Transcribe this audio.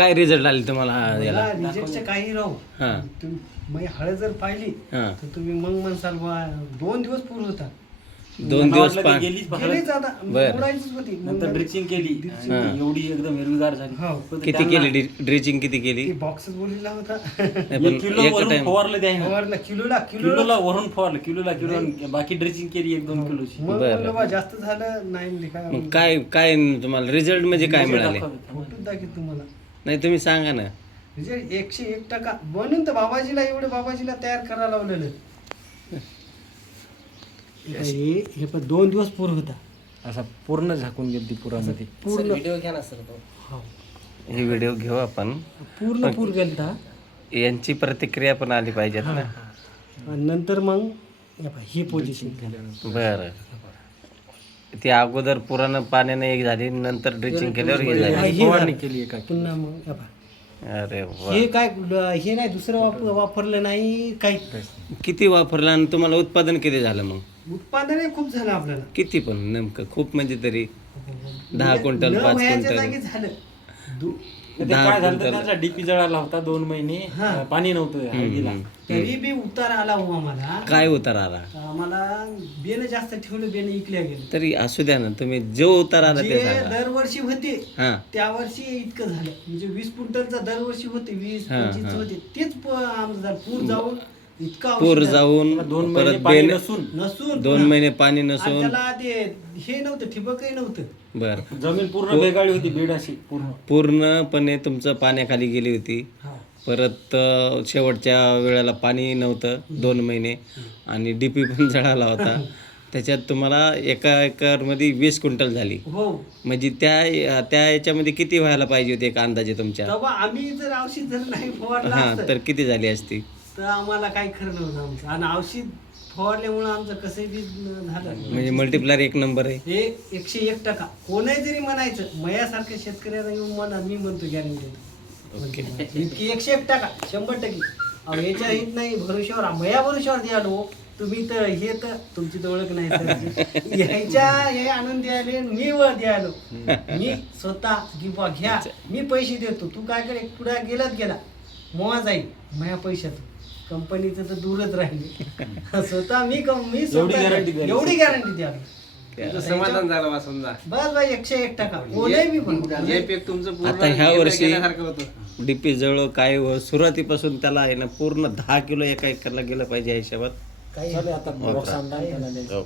काय रिझल्ट आले तुम्हाला याला? रिजेक्टचं काही राहू हां तुम्ही हळद जर पाहिली हां तर तुम्ही मग म्हणसाल बा 2 दिवस पूर्ण होता 2 दिवस गेलीच गेलीच आता बरं. मोडायचीच होती नंतर ड्रिचिंग केली आणि एवढी एकदम हिरवीगार झाली. हो पण किती केली ड्रिचिंग किती केली? ती बॉक्सच बोललेला होता नाही पण एक किलो एक वरून टाइम फवारलं द्याय फवारला किलोला किलोला वरून फवारलं किलो आणि बाकी ड्रिचिंग केली 1-2 किलोची. मग बरं. म्हणलं बा जास्त झालं नाही म्हणजे काय मग काय काय तुम्हाला रिझल्ट म्हणजे काय मिळाले? फोटो दाखवत तुम्हाला नाही तुम्ही सांगा ना. रिझल्ट 101% म्हणून तर बाबाजीला एवढं बाबाजीला तयार करायला लावलेलं हे पण 2 दिवस पूर होता असा पूर्ण झाकून गेली पुरामध्ये. पूर्ण हो. हे व्हिडिओ घेऊ आपण. पूर्ण पूर गेलता यांची प्रतिक्रिया पण आली पाहिजेत ना. आणि नंतर मग हे पहा, ही पोझिशन बरं ती अगोदर पुरानं पाण्याने एक झाली नंतर ड्रिचिंग केल्यावर हे झाली. फवारणी केली एका पुन्हा मग हे पहा. अरे वा. हे काय हे नाही दुसरं वापरलं नाही काही किती वापरलं आणि तुम्हाला उत्पादन किती झालं मग? उत्पादन खूप झालं आपल्याला किती पण नेमकं खूप म्हणजे तरी 10 क्विंटल 5 वयाच्या क्विंटल जागी झालं ते काय झालं तर त्यांचा डीपी जळाला होता 2 महिने पाणी नव्हतं हळदीला. तरी बी उतार आला हो आम्हाला काय उतार आला? तर आम्हाला बेन जास्त ठेवलं बेन इकल्या गेलं तरी असू द्या ना तुम्ही जो उतार आला ते जे सांगा. दरवर्षी होते हा त्या वर्षी इतकं झालं म्हणजे 20 क्विंटलचा दरवर्षी होते 20-25 होते तेच आमचं झालं पूर जाऊन इतका पूर जाऊन 2 महिने परत पाणी बेन नसून नसून 2 महिने पाणी आणि नसून. त्याला ते हे नव्हतं ठिबकही नव्हतं बर जमीन पूर्ण बेगाळी होती बेड अशी पूर्ण. पूर्णपणे तुमचं पाण्याखाली गेली होती. हा. परत शेवटच्या वेळेला पाणी नव्हतं 2 महिने आणि डीपी पण जळाला होता. त्याच्यात तुम्हाला एका एकरमध्ये 20 क्विंटल झाली. हो म्हणजे त्या याच्यामध्ये किती व्हायला पाहिजे होते एक अंदाजे तुमच्या? तेव्हा आम्ही जर औषध जर नाही फवारलं हा असतं तर किती झाली असती? तर आम्हाला काही खरं नव्हतं आमचं आणि औषध फवारल्यामुळं आमचं कसं बी झालं म्हणजे मल्टिप्लायर 1 नंबर आहे. हे 101% कोणही जरी म्हणायचं मयासारख्या शेतकऱ्याला येऊन म्हणा मी म्हणतो गॅरंटी ओके. इतकी 101% 100%. अहो याच्या हित नाही भरोश्यावर मया भरोश्यावर द्यालो तुम्ही तर हे तर तुमची तर ओळख नाही तर ह्याच्या हे आणून द्यायले मी वर द्यायलो मी स्वतः किंवा घ्या मी पैसे देतो तू काय करे पुढे गेला मोहा जाईल माझ्या पैशातून कंपनीचं तर दूरच राहिले स्वतः मी एवढी गॅरंटी द्यावी समाधान झालं बा समजा. बस बाई 101% कोणीही बी पण जे पीक तुमचं पूर्ण आता ह्या वर्षी गेल्यासारखं होतं. डीपी जवळ काय सुरुवातीपासून त्याला आहे ना पूर्ण 10 किलो एका एकरला गेलं पाहिजे या हिशोबात. काही आता बॉक्स आणला त्याला द्यायचं. हो.